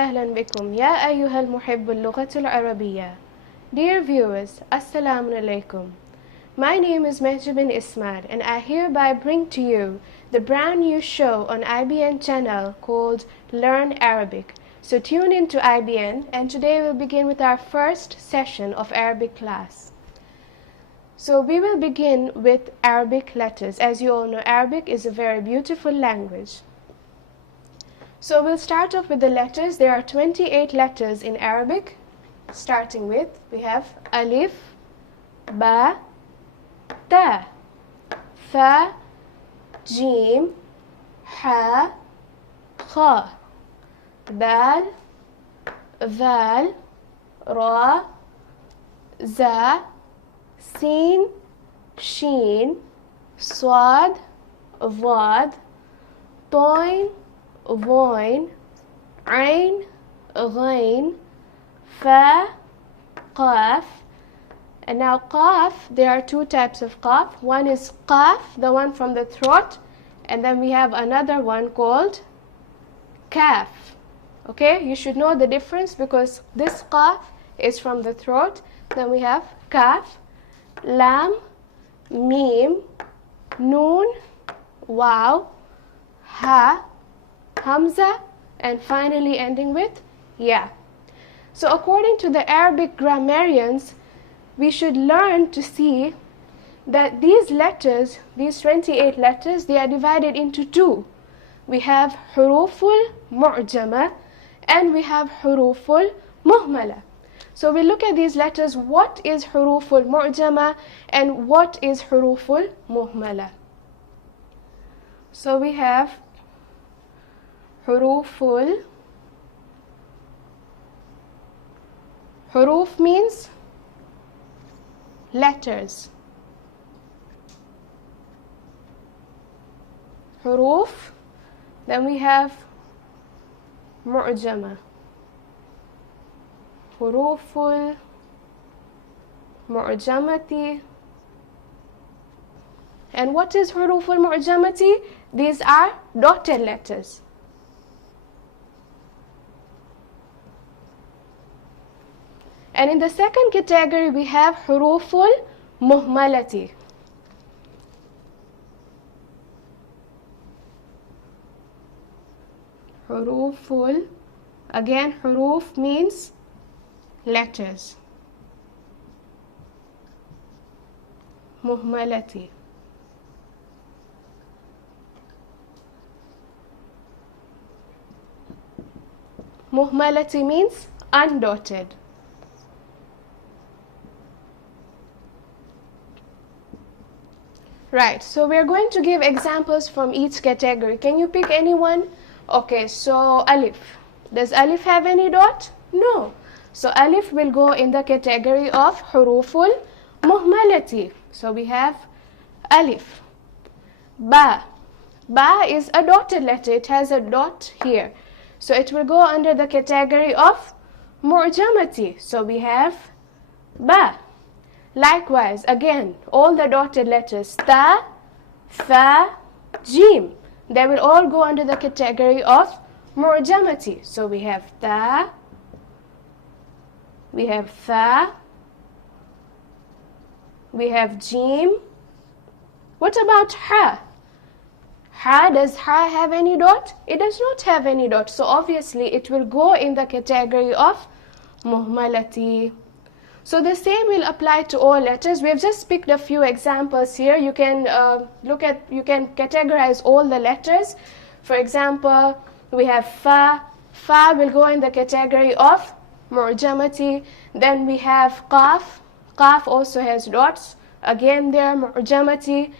وسهلا بكم يا أيها المحب اللغة العربية. Dear viewers, Assalamu alaikum. My name is Mehdi bin Ismail and I hereby bring to you the brand new show on IBN channel called Learn Arabic. So tune in to IBN and today we'll begin with our first session of Arabic class. So we will begin with Arabic letters. As you all know, Arabic is a very beautiful language. So we'll start off with the letters. There are 28 letters in Arabic. Starting with, we have Alif, Ba, Ta, Fa, Jim, Ha, Kha, Dal, Val, Ra, Za, Sin, Sheen, Swad, Vad, Toin, Voin, Ain, Ghain, Fa, Qaf. And now Qaf, there are two types of Qaf. One is Qaf, the one from the throat, and then we have another one called Kaf. Okay, you should know the difference because this Qaf is from the throat. Then we have Kaf, Lam, Mim, Noon, Waw, Ha, Hamza, and finally ending with Ya. So according to the Arabic grammarians, we should learn to see that these letters, these 28 letters, they are divided into two. We have huruful mu'jama and we have huruful muhmala. So we look at these letters, what is huruful mu'jama and what is huruful muhmala. So we have huruful. Huruf means letters. Huruf. Then we have mu'jama. Huruful mu'jamati. And what is huruful mu'jamati? These are dotted letters. And in the second category, we have huruful muhmalati. Huruful, again, huruf means letters. Muhmalati. Muhmalati means undotted. Right, so we are going to give examples from each category. Can you pick any one? Okay, so Alif. Does Alif have any dot? No. So Alif will go in the category of huruful muhmalati. So we have Alif. Ba. Ba is a dotted letter. It has a dot here. So it will go under the category of mu'jamati. So we have Ba. Likewise, again, all the dotted letters, Ta, Fa, Jim, they will all go under the category of mu'jamati. So we have Ta, we have Fa, we have Jim. What about Ha? Ha, does Ha have any dot? It does not have any dot. So obviously it will go in the category of muhmalati. So the same will apply to all letters. We have just picked a few examples here. You can you can categorize all the letters. For example, we have Fa. Fa will go in the category of mu'jamati. Then we have Qaf. Qaf also has dots. Again, they are mu'jamati.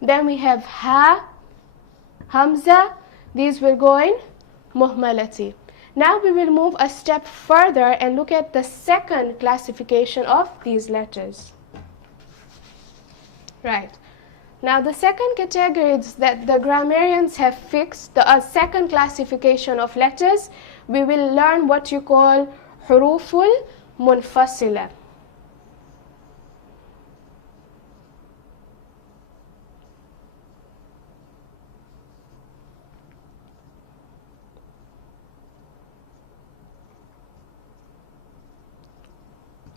Then we have Ha, Hamza. These will go in muhmalati. Now we will move a step further and look at the second classification of these letters. Right. Now the second category that the grammarians have fixed, the second classification of letters, we will learn what you call huruful munfasila.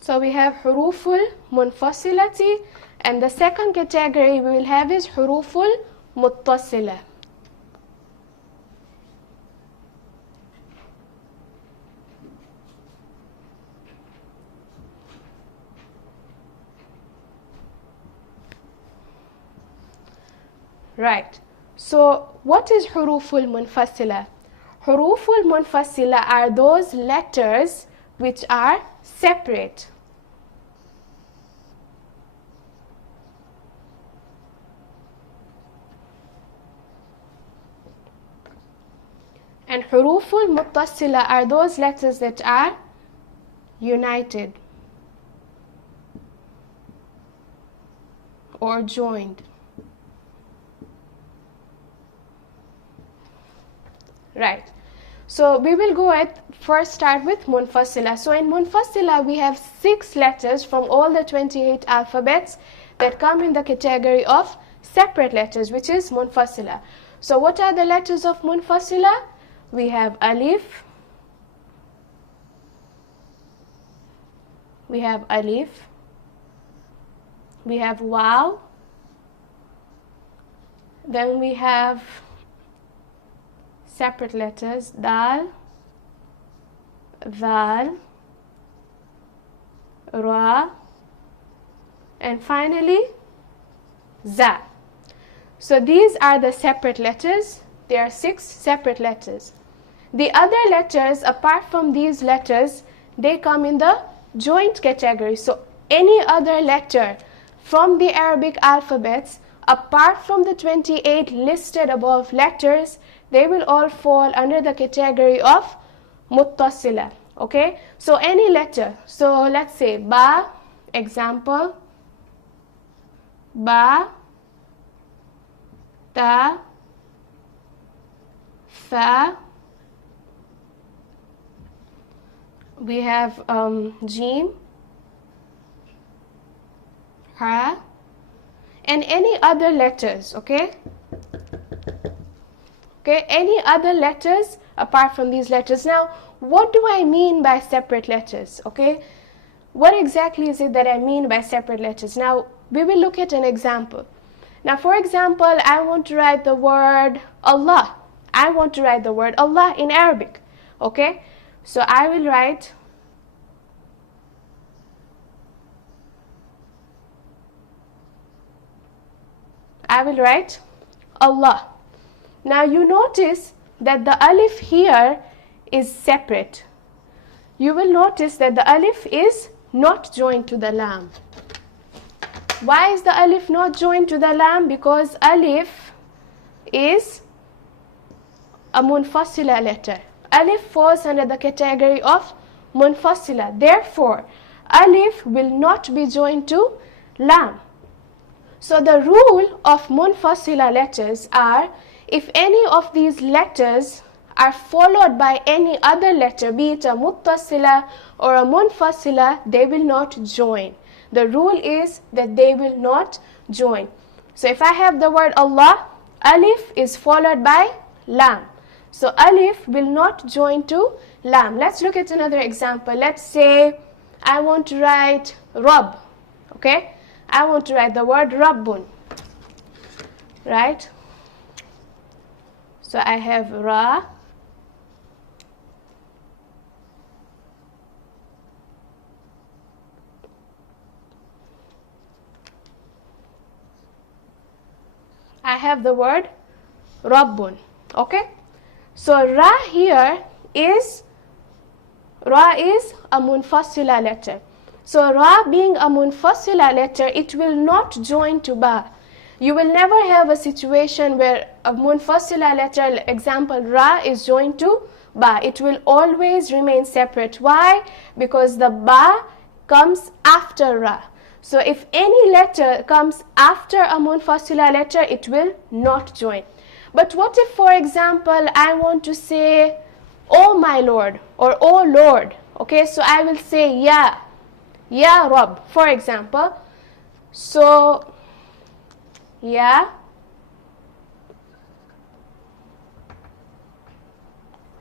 So we have huruful munfasilati, and the second category we will have is huruful muttasila. Right. So what is huruful munfasila? Huruful munfasila are those letters which are separate. And huruful muttasila are those letters that are united or joined. Right. So we will go at first start with munfasila. So in munfasila we have 6 letters from all the 28 alphabets that come in the category of separate letters, which is munfasila. So what are the letters of munfasila? We have alif, we have waw, then we have separate letters dal, dhal, ra, and finally za. So these are the separate letters. There are 6 separate letters. The other letters apart from these letters, they come in the joint category. So any other letter from the Arabic alphabets apart from the 28 listed above letters, they will all fall under the category of muttasila. Okay, so any letter, so let's say ba, example, ba, ta, fa, we have jim, ha, and any other letters. Okay, any other letters apart from these letters. Now what do I mean by separate letters? Okay, what exactly is it that I mean by separate letters? Now we will look at an example. Now for example, I want to write the word Allah. I want to write the word Allah in Arabic. Okay, so I will write Allah. Now you notice that the alif here is separate. You will notice that the alif is not joined to the lam. Why is the alif not joined to the lam? Because alif is a munfasila letter. Alif falls under the category of munfasila. Therefore, alif will not be joined to lam. So the rule of munfasila letters are, if any of these letters are followed by any other letter, be it a muttasila or a munfasila, they will not join. The rule is that they will not join. So if I have the word Allah, alif is followed by lam. So alif will not join to lam. Let's look at another example. Let's say I want to write Rabb. Okay, I want to write the word Rabbun. Right? So I have Ra, I have the word Rabbun. Okay, so Ra here is a munfasila letter. So Ra being a munfasila letter, it will not join to Ba. You will never have a situation where a munfasila letter, example Ra, is joined to Ba. It will always remain separate. Why? Because the Ba comes after Ra. So if any letter comes after a munfasila letter, it will not join. But what if, for example, I want to say, oh my Lord, or oh Lord? Okay, so I will say Ya Rabb, for example. So Ya,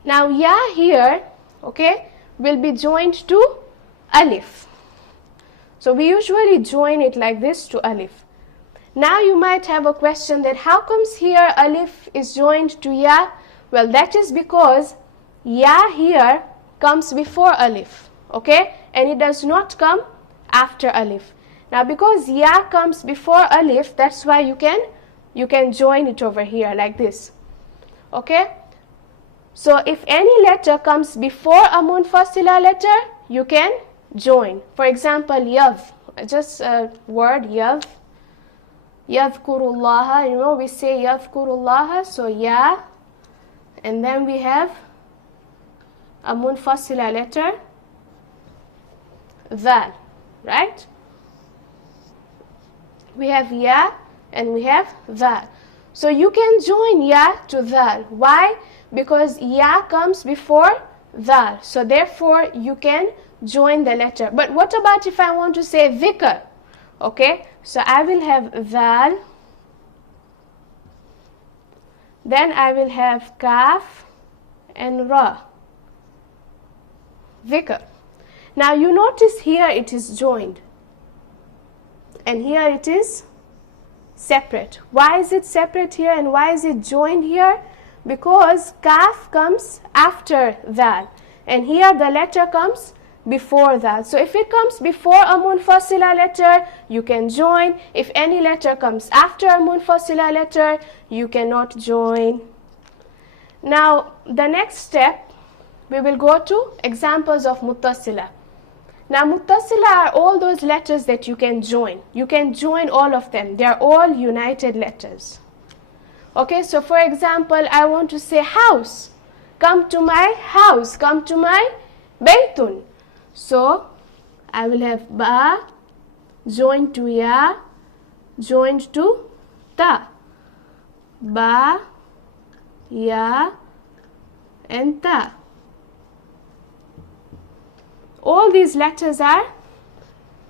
now Ya here, okay, will be joined to alif. So we usually join it like this to alif. Now you might have a question that how comes here alif is joined to ya? Well, that is because ya here comes before alif, okay? And it does not come after alif. Now because ya comes before alif, that's why you can join it over here like this, okay? So if any letter comes before a munfasila letter, you can join. For example, yav, just a word yav, yadhkurullaha, you know, we say yadhkurullaha, so ya, and then we have a munfasila letter, dhal, right? We have ya and we have dhal. So you can join ya to dhal. Why? Because ya comes before dhal. So therefore you can join the letter. But what about if I want to say dhikr? Okay, so I will have dhal, then I will have kaf and ra, dhikr. Now you notice here it is joined and here it is separate. Why is it separate here and why is it joined here? Because kaf comes after dhal and here the letter comes before that. So if it comes before a munfasila letter, you can join. If any letter comes after a munfasila letter, you cannot join. Now the next step, we will go to examples of muttasila. Now muttasila are all those letters that you can join. You can join all of them. They are all united letters. Okay, so for example, I want to say house. Come to my house. Come to my baytun. So I will have ba joined to ya, joined to ta. Ba, ya, and ta. All these letters are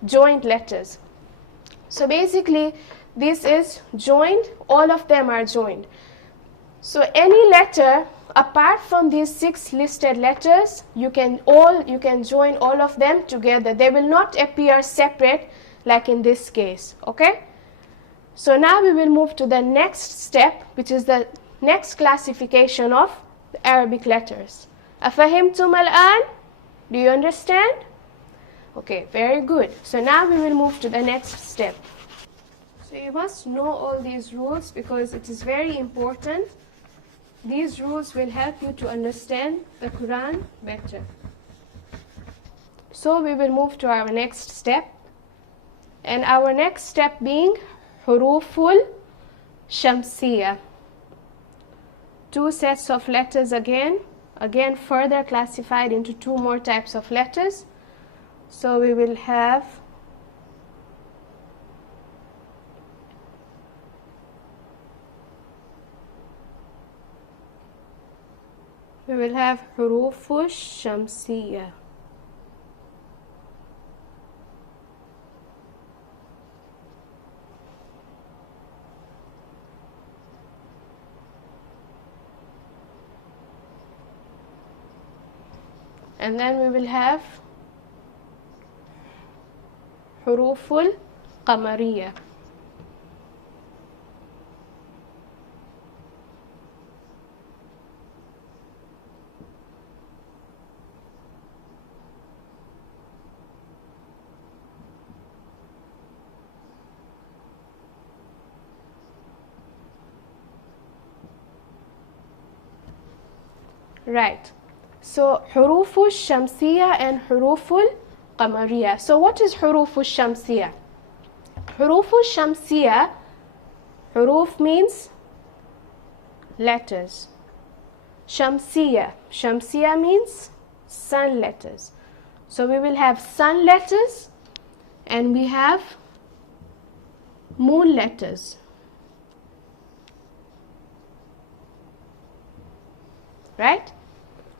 joined letters. So basically this is joined, all of them are joined. So any letter apart from these 6 listed letters, you can join all of them together. They will not appear separate like in this case, okay? So now we will move to the next step, which is the next classification of the Arabic letters. Afahimtum al-an? Do you understand? Okay, very good. So now we will move to the next step. So you must know all these rules because it is very important. These rules will help you to understand the Quran better. So we will move to our next step. And our next step being huruful shamsiyah. 2 sets of letters again further classified into 2 more types of letters. So we will have huruful shamsiyah. And then we will have huruful qamariyah. Right. So huruful shamsiyah and huruful qamariyah. So what is huruful shamsiyah? Huruful shamsiyah, huruf means letters. Shamsiyah means sun letters. So we will have sun letters and we have moon letters. Right?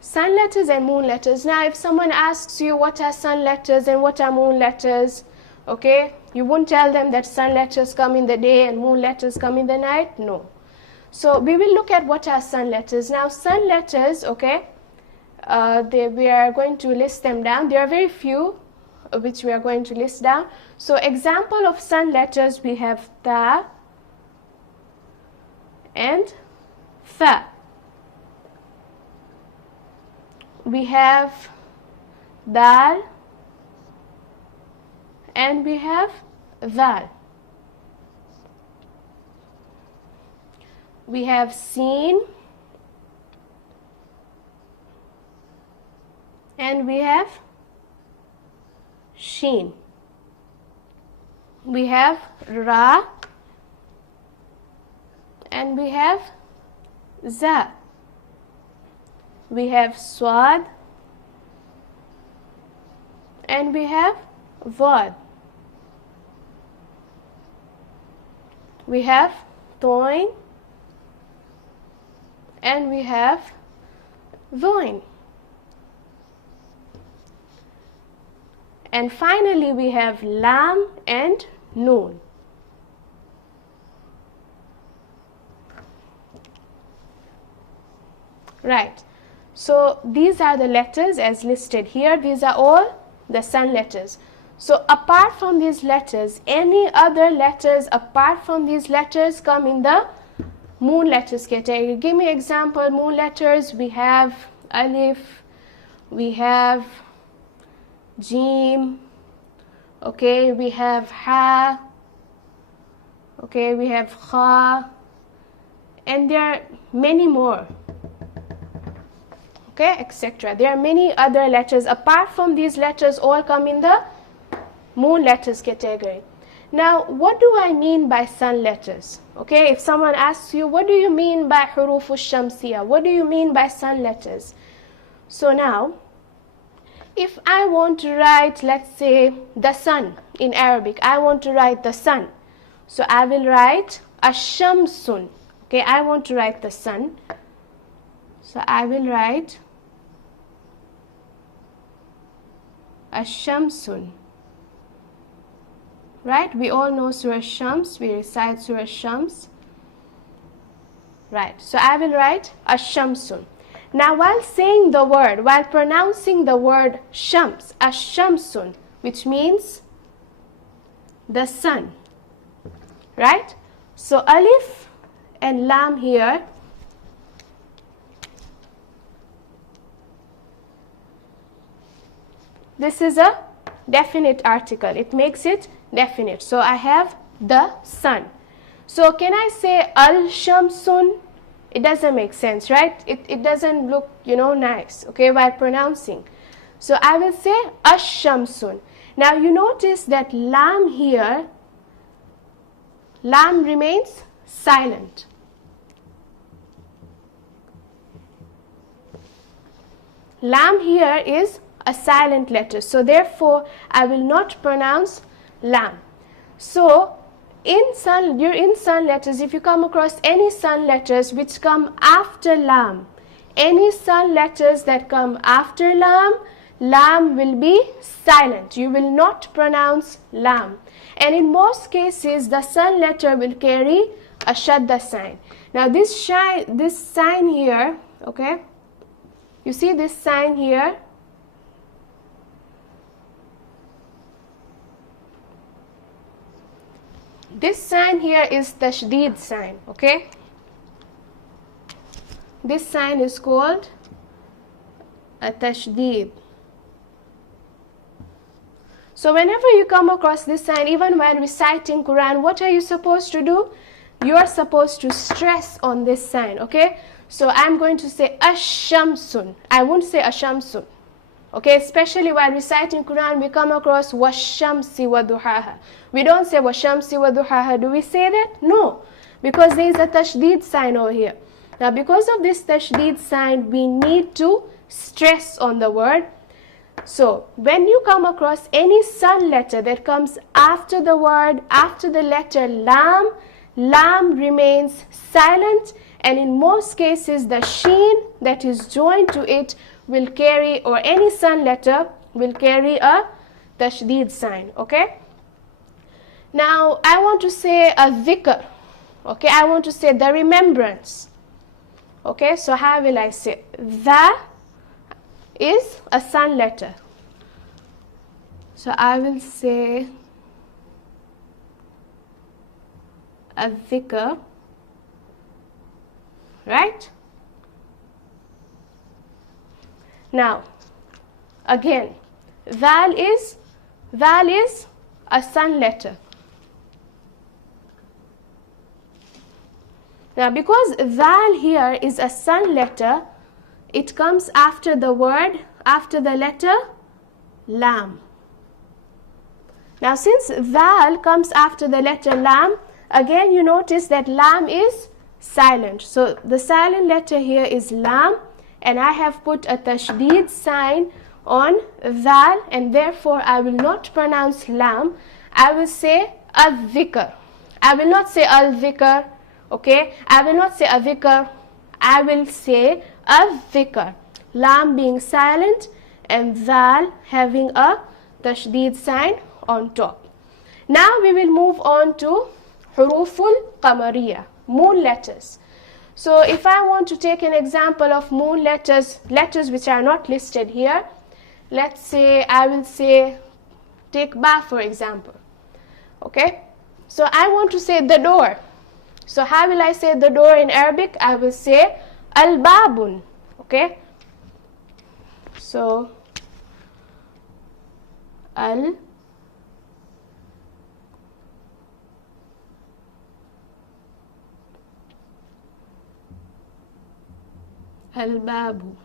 Sun letters and moon letters. Now if someone asks you what are sun letters and what are moon letters, okay, you won't tell them that sun letters come in the day and moon letters come in the night. No. So we will look at what are sun letters. Now sun letters, okay, we are going to list them down. There are very few. which we are going to list down. So example of sun letters, we have ta and tha. We have dal and we have dal. We have seen and we have sheen. We have ra and we have za. We have swad and we have vad. We have toin and we have voin. And finally we have lam and noon. Right. So these are the letters as listed here. These are all the sun letters. So apart from these letters, any other letters apart from these letters come in the moon letters category. Give me example. Moon letters, we have alif, we have Jim, okay, we have Ha, okay, we have Kha, and there are many more, okay, etc. There are many other letters apart from these letters, all come in the moon letters category. Now, what do I mean by sun letters? Okay, if someone asks you, what do you mean by huruf al-shamsiyah? What do you mean by sun letters? So now, if I want to write, let's say, the sun in Arabic, I want to write the sun. So I will write ash-shamsun. Okay, I want to write the sun. So I will write ash-shamsun. Right? We all know Surah Shams. We recite Surah Shams. Right. So I will write ash-shamsun. Now while saying the word, while pronouncing the word Shams, ash-shamsun, which means the sun, right? So alif and lam here, this is a definite article. It makes it definite. So I have the sun. So can I say al-shamsun? It doesn't make sense, right? It doesn't look, nice, okay, while pronouncing. So I will say ash-shamsun. Now you notice that lam here, lam remains silent. Lam here is a silent letter. So therefore, I will not pronounce lam. So in sun letters, if you come across any sun letters which come after lam, any sun letters that come after lam, lam will be silent. You will not pronounce lam. And in most cases, the sun letter will carry a shadda sign. Now this sign here, okay, you see this sign here? This sign here is tashdid sign, okay? This sign is called a tashdid. So whenever you come across this sign, even while reciting Quran, what are you supposed to do? You are supposed to stress on this sign, okay? So I'm going to say ash-shamsun. I won't say ash-shamsun. Okay, especially while reciting Quran, we come across wash-shamsi wa duhaha. We don't say wash-shamsi wa duhaha. Do we say that? No, because there is a tashdid sign over here. Now, because of this tashdid sign, we need to stress on the word. So, when you come across any sun letter that comes after the word, after the letter lam, lam remains silent, and in most cases, the sheen that is joined to it will carry, or any sun letter will carry a tashdid sign, okay? Now, I want to say a dhikr, okay? I want to say the remembrance, okay? So, how will I say? The is a sun letter. So I will say الذكر, right? Now, again, ذال is a sun letter. Now, because ذال here is a sun letter, it comes after the letter lam. Now, since ذال comes after the letter lam, again you notice that lam is silent. So the silent letter here is lam, and I have put a tashdeed sign on dhal, and therefore I will not pronounce lam. I will say al-dhikr. I will not say al-dhikr, okay? I will not say al-dhikr. I will say al-dhikr. Lam being silent and dhal having a tashdeed sign on top. Now we will move on to huruful qamariya, moon letters. So if I want to take an example of moon letters which are not listed here, let's say I will say, take ba for example, okay? So I want to say the door. So how will I say the door in Arabic? I will say al-babun, okay? So al-babu.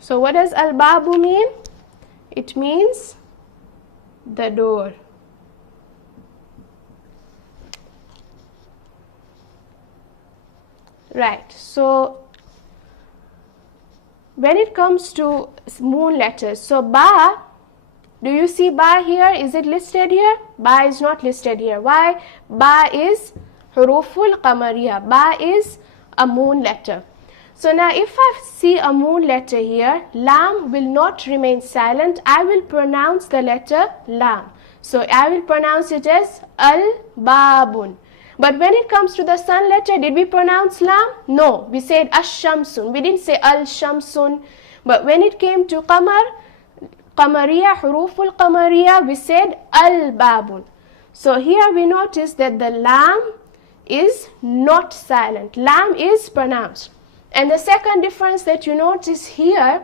So what does al-babu mean? It means the door. Right. So when it comes to moon letters, so ba, do you see ba here? Is it listed here? Ba is not listed here. Why? Ba is huruful qamariya. Ba is a moon letter. So now if I see a moon letter here, lam will not remain silent. I will pronounce the letter lam. So I will pronounce it as al-babun. But when it comes to the sun letter, did we pronounce lam? No, we said ash-shamsun. We didn't say al-shamsun. But when it came to qamar, qamariya, huruful qamariya, we said al-babun. So here we notice that the lam is not silent. Lam is pronounced. And the second difference that you notice here,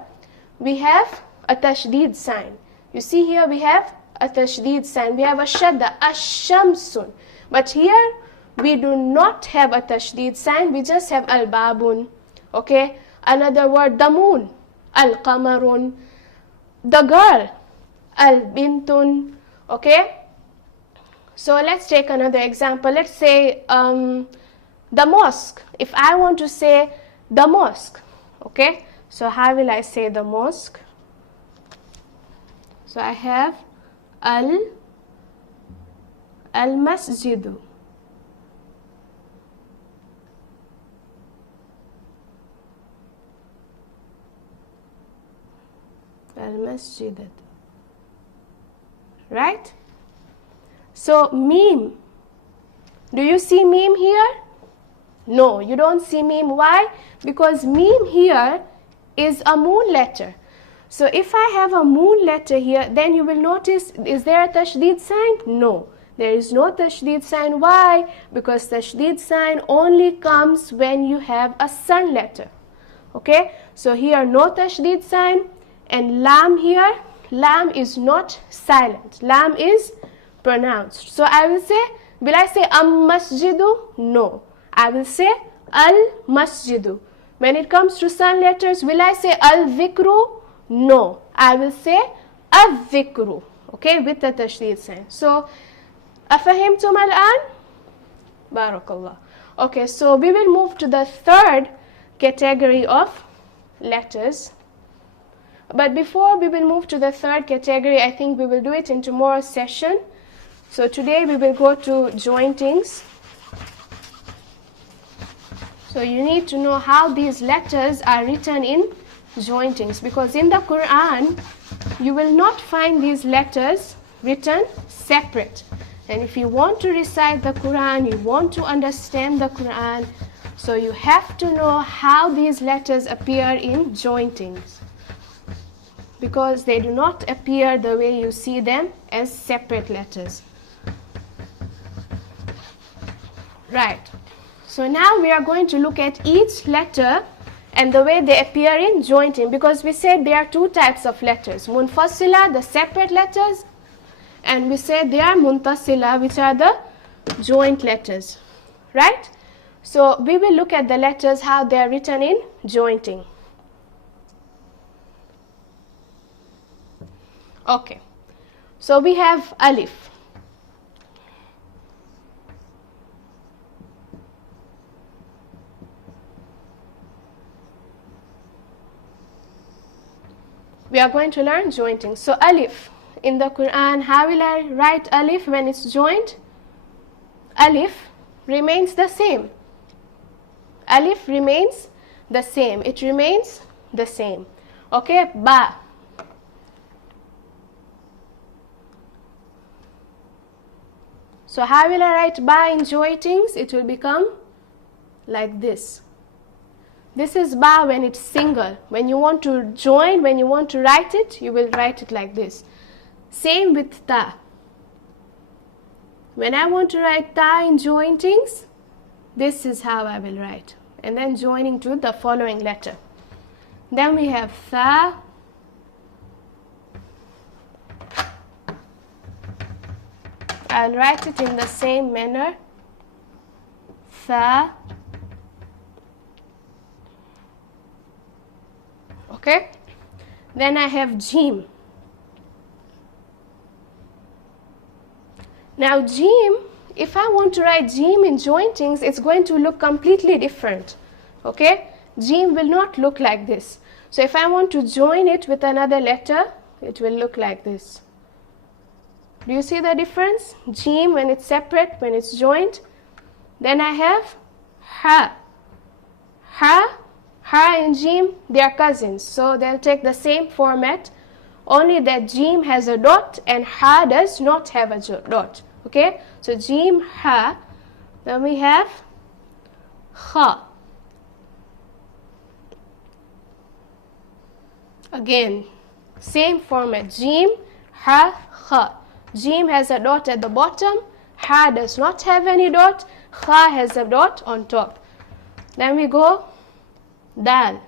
we have a tashdeed sign. You see here we have a tashdeed sign. We have a shadda, ash-shamsun. But here we do not have a tashdeed sign. We just have al-babun. Okay? Another word, the moon, al-qamarun. The girl, al-bintun. Okay? So let's take another example. Let's say the mosque. If I want to say the mosque, okay? So how will I say the mosque? So I have al-masjidu. Al-masjidat. Right? So meme. Do you see meme here? No, you don't see meme. Why? Because meme here is a moon letter. So if I have a moon letter here, then you will notice, is there a tashdeed sign? No, there is no tashdeed sign. Why? Because tashdeed sign only comes when you have a sun letter. Okay, so here no tashdeed sign, and lam here, lam is not silent. Lam is pronounced. So I will say, will I say masjidu? No. I will say al-masjidu. When it comes to sun letters, will I say al-dhikru? No. I will say al-dhikru. Okay, with the tashdeed sign. So, afahimtum al-an? Barakallah. Okay, so we will move to the third category of letters. But before we will move to the third category, I think we will do it in tomorrow's session. So today we will go to jointings. So you need to know how these letters are written in jointings, because in the Quran you will not find these letters written separate. And if you want to recite the Quran, you want to understand the Quran, so you have to know how these letters appear in jointings, because they do not appear the way you see them as separate letters. Right. So now we are going to look at each letter and the way they appear in jointing, because we said there are two types of letters. Munfasila, the separate letters, and we said they are muntasila, which are the joint letters. Right? So we will look at the letters, how they are written in jointing. Okay. So we have alif. We are going to learn jointing. So alif, in the Quran, how will I write alif when it's joined? Alif remains the same. Alif remains the same. It remains the same. Okay, ba. So how will I write ba in jointings? It will become like this. This is ba when it's single. When you want to join, when you want to write it, you will write it like this. Same with ta. When I want to write ta in jointings, this is how I will write. And then joining to the following letter. Then we have tha. I'll write it in the same manner. Tha. Okay. Then I have jim. Now jim, if I want to write jim in jointings, it's going to look completely different. Okay. Jim will not look like this. So if I want to join it with another letter, it will look like this. Do you see the difference? Jim when it's separate, when it's joined. Then I have ha. Ha. Ha and jim, they are cousins, so they'll take the same format, only that jim has a dot and ha does not have a dot. Okay, so jim, ha. Then we have kha. Again, same format, jim, ha, kha. Jim has a dot at the bottom, ha does not have any dot, kha has a dot on top. Then we go dal.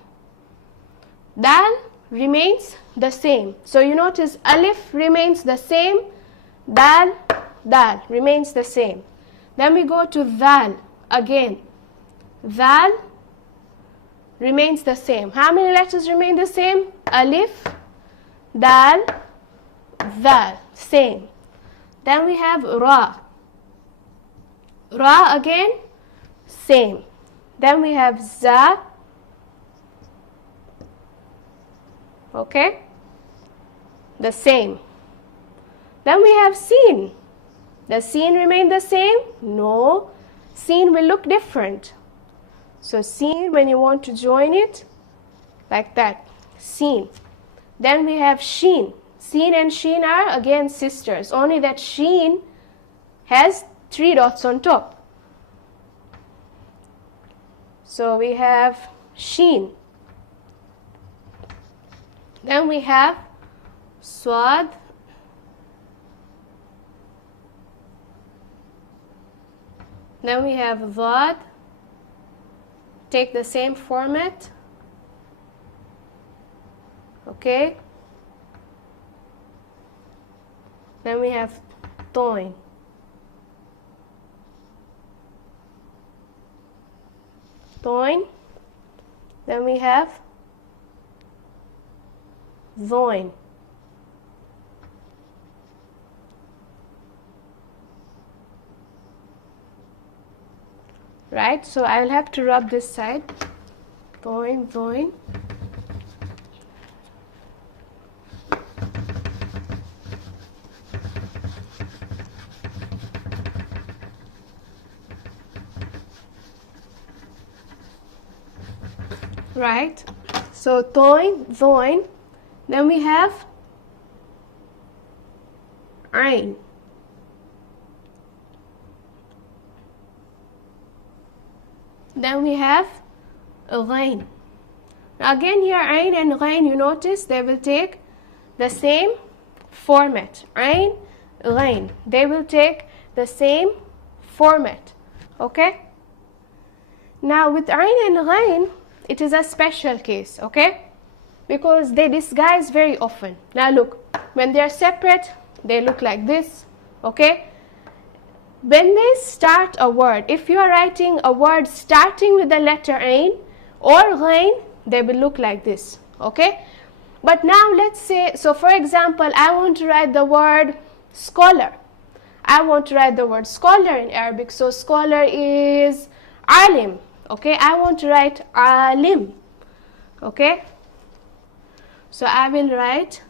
Dal remains the same. So you notice alif remains the same, dal remains the same. Then we go to dal again. Dal remains the same. How many letters remain the same? Alif, dal, dal, same. Then we have ra. Ra again, same. Then we have za. Okay, the same. Then we have sin. Does sin remain the same? No, sin will look different. So sin, when you want to join it, like that, sin. Then we have sheen. Sin and sheen are again sisters, only that sheen has 3 dots on top. So we have sheen. Then we have swad. Then we have dhad. Take the same format. Okay. Then we have toin. Toin. Then we have zoin. Right, so I'll have to rub this side. Zoin, zoin. Right, so toin, zoin. Then we have ain. Then we have ghain. Again here ain and ghain, you notice they will take the same format. Ain, ghain, they will take the same format. Okay? Now with ain and ghain, it is a special case, okay? Because they disguise very often. Now look, when they are separate, they look like this, okay? When they start a word, if you are writing a word starting with the letter ain or ghain, they will look like this, okay? But now let's say, so for example, I want to write the word scholar. I want to write the word scholar in Arabic. So scholar is alim, okay? I want to write alim, okay? So I will write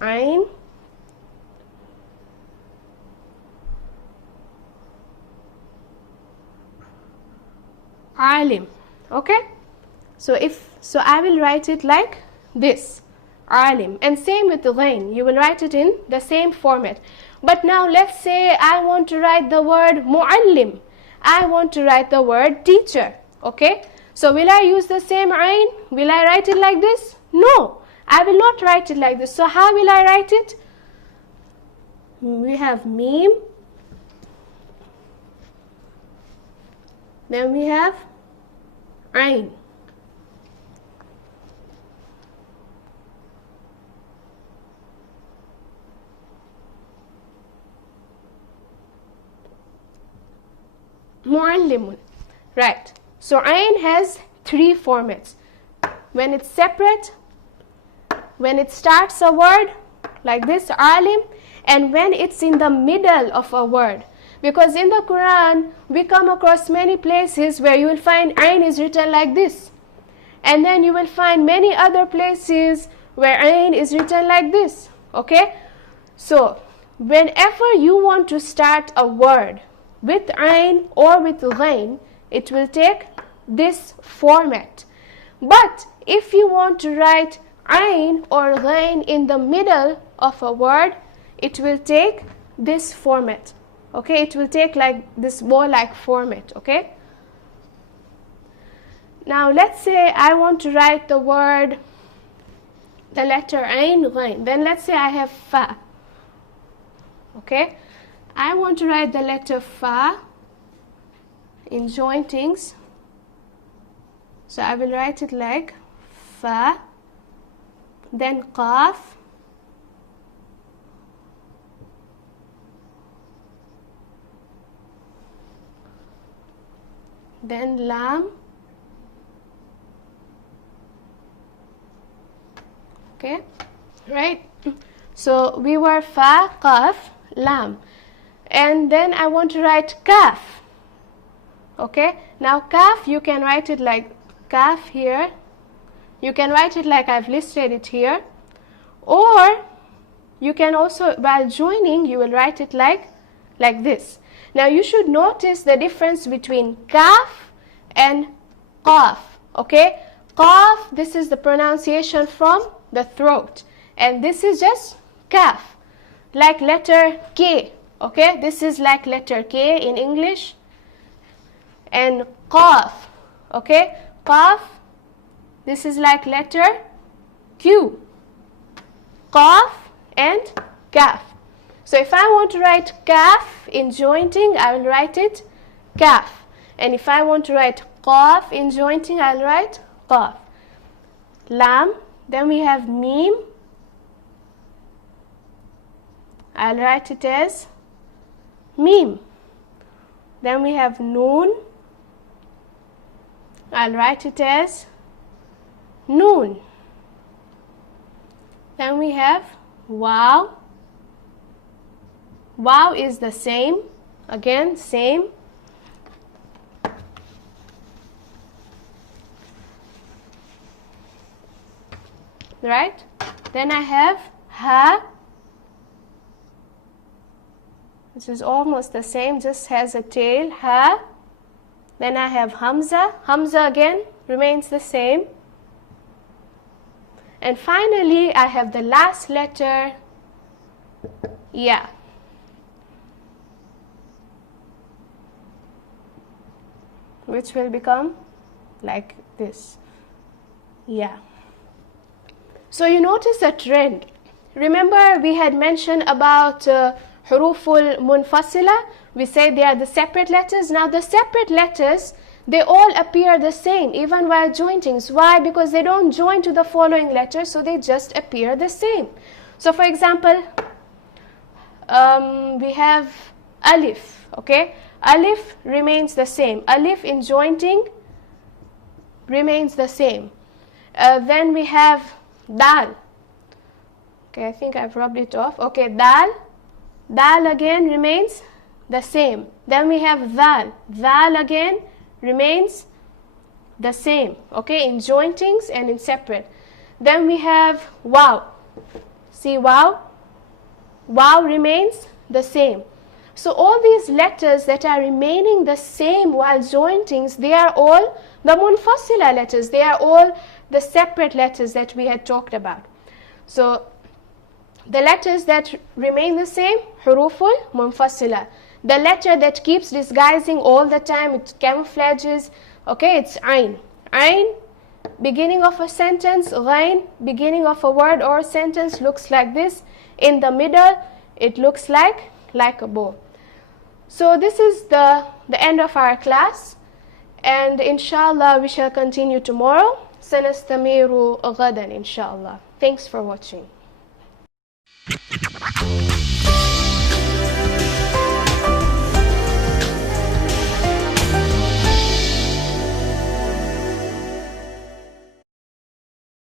ain alim, okay? So I will write it like this, alim. And same with the ghain, you will write it in the same format. But now let's say I want to write the word muallim. I want to write the word teacher, okay? So will I use the same ain? Will I write it like this? No, I will not write it like this. So how will I write it? We have mim, then we have ain. Muallimun. Right. So ain has three formats. When it's separate, when it starts a word like this, alim, and when it's in the middle of a word. Because in the Quran, we come across many places where you will find ain is written like this. And then you will find many other places where ain is written like this. Okay? So, whenever you want to start a word with ain or with ghain, it will take this format. But if you want to write ain or ghain in the middle of a word, it will take this format. Okay, it will take like this more like format. Okay. Now let's say I want to write the word, the letter ain, ghain. Then let's say I have fa. Okay, I want to write the letter fa in jointings. So I will write it like fa, then qaf, then lam, okay, right? So we were fa, qaf, lam, and then I want to write kaf. Okay, now kaf, you can write it like kaf here, you can write it like I've listed it here, or you can also, while joining, you will write it like this. Now you should notice the difference between kaf and qaf. Okay, qaf, this is the pronunciation from the throat, and this is just kaf, like letter K. Okay, this is like letter K in English. And qaf, okay, qaf, this is like letter Q. Qaf and kaf. So if I want to write kaf in jointing, I will write it kaf. And if I want to write qaf in jointing, I'll write qaf. Lam, then we have mim. I'll write it as mim. Then we have noon. I'll write it as noon. Then we have wow. Wow is the same, again, same. Right? Then I have ha. This is almost the same, just has a tail, ha. Then I have hamza. Hamza again remains the same. And finally, I have the last letter, ya. which will become like this. Yeah. So you notice a trend. Remember we had mentioned about huruful munfasila. We said they are the separate letters. Now the separate letters, they all appear the same even while jointings. Why? Because they don't join to the following letters, so they just appear the same. So for example, we have alif, okay? Alif remains the same. Alif in jointing remains the same. Then we have dal. Okay, I think I've rubbed it off. Okay, dal. Dal again remains the same. Then we have dal. Dal again remains the same, okay, in jointings and in separate. Then we have waw. See waw? Waw remains the same. So all these letters that are remaining the same while jointings, they are all the munfasila letters. They are all the separate letters that we had talked about. So the letters that remain the same, huruful munfasila. The letter that keeps disguising all the time, it camouflages, okay, it's ayn. Ayn, beginning of a sentence, ghain, beginning of a word or sentence looks like this. In the middle, it looks like a bow. So this is the end of our class, and inshallah we shall continue tomorrow. سنستمر غدا inshallah. Thanks for watching.